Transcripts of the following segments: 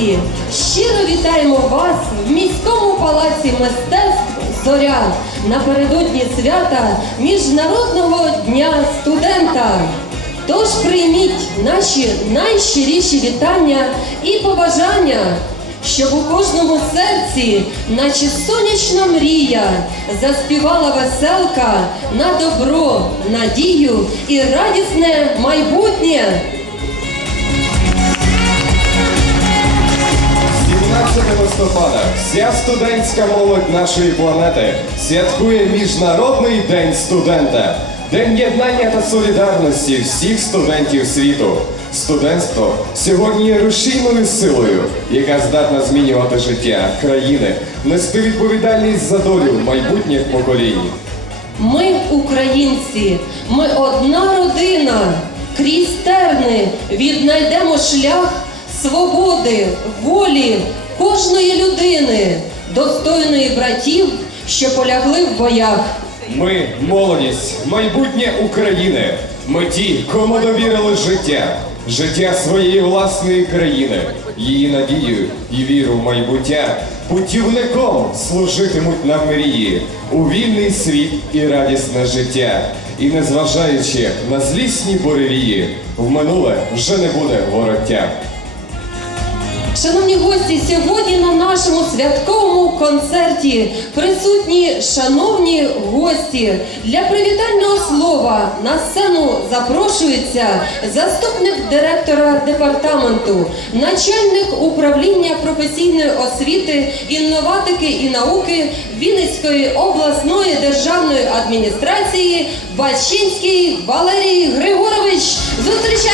друзі! Щиро вітаємо вас в міському палаці мистецтв Зоря напередодні свята Міжнародного дня студента. Тож прийміть наші найщиріші вітання і побажання, щоб у кожному серці, наче сонячна мрія, заспівала веселка на добро, надію і радісне майбутнє. Листопада вся студентська молодь нашої планети святкує Міжнародний день студента, день єднання та солідарності всіх студентів світу. Студентство сьогодні є рушійною силою, яка здатна змінювати життя країни, нести відповідальність за долю майбутніх поколінь. Ми українці, ми одна родина. Крізь терни віднайдемо шлях свободи, волі кожної людини, достойної братів, що полягли в боях. Ми молодість, майбутнє України. Ми ті, кому довірили життя, життя своєї власної країни, її надію і віру в майбуття. Путівником служитимуть нам мрії у вільний світ і радісне життя. І незважаючи на злісні буревії, в минуле вже не буде вороття. Шановні гості, сьогодні на нашому святковому концерті присутні шановні гості. Для привітального слова на сцену запрошується заступник директора департаменту, начальник управління професійної освіти, інноватики і науки Вінницької обласної державної адміністрації Бачинський Валерій Григорович. Зустрічаємо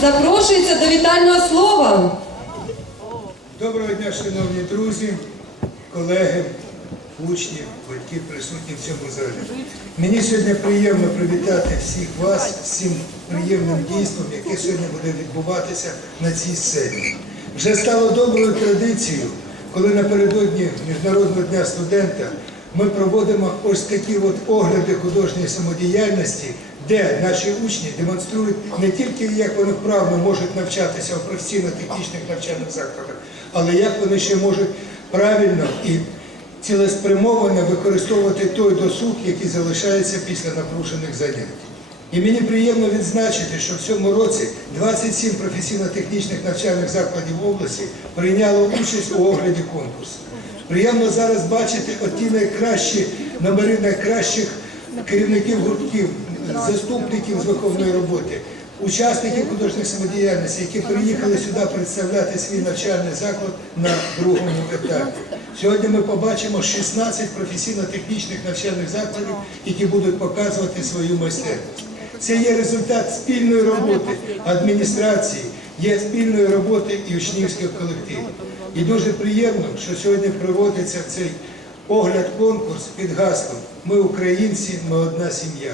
запрошується до вітального слова. Доброго дня, шановні друзі, колеги, учні, батьки, присутні в цьому залі. Мені сьогодні приємно привітати всіх вас цим приємним дійством, яке сьогодні буде відбуватися на цій сцені. Вже стало доброю традицією, коли напередодні Міжнародного дня студента ми проводимо ось такі от огляди художньої самодіяльності, де наші учні демонструють не тільки як вони вправно можуть навчатися у професійно-технічних навчальних закладах, але як вони ще можуть правильно і цілеспрямовано використовувати той досуг, який залишається після напружених занять. І мені приємно відзначити, що в цьому році 27 професійно-технічних навчальних закладів області прийняло участь у огляді конкурсу. Приємно зараз бачити оті найкращі номери найкращих керівників гуртків, заступників з виховної роботи, учасників художньої самодіяльності, які приїхали сюди представляти свій навчальний заклад на другому етапі. Сьогодні ми побачимо 16 професійно-технічних навчальних закладів, які будуть показувати свою майстерність. Це є результат спільної роботи адміністрації, є спільної роботи і учнівських колективів. І дуже приємно, що сьогодні проводиться цей огляд-конкурс під гаслом Ми українці, ми одна сім'я.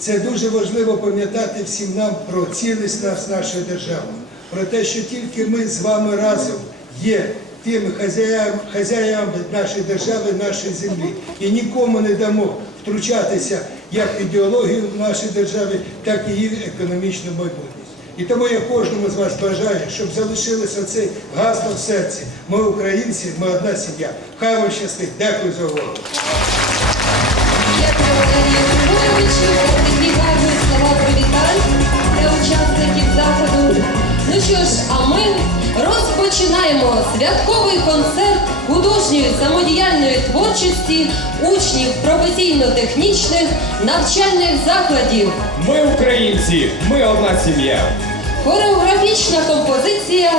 Це дуже важливо пам'ятати всім нам про цілісність нашої держави, про те, що тільки ми з вами разом є тими хазяями, нашої держави, нашої землі. І нікому не дамо втручатися як ідеологію в нашій державі, так і її економічну майбутність. І тому я кожному з вас бажаю, щоб залишилося це гасло в серці. Ми українці, ми одна сім'я. Хай вам щастить. Дякую за увагу. Що ж, а ми розпочинаємо святковий концерт художньої самодіяльної творчості учнів професійно-технічних навчальних закладів. Ми українці, ми одна сім'я. Хореографічна композиція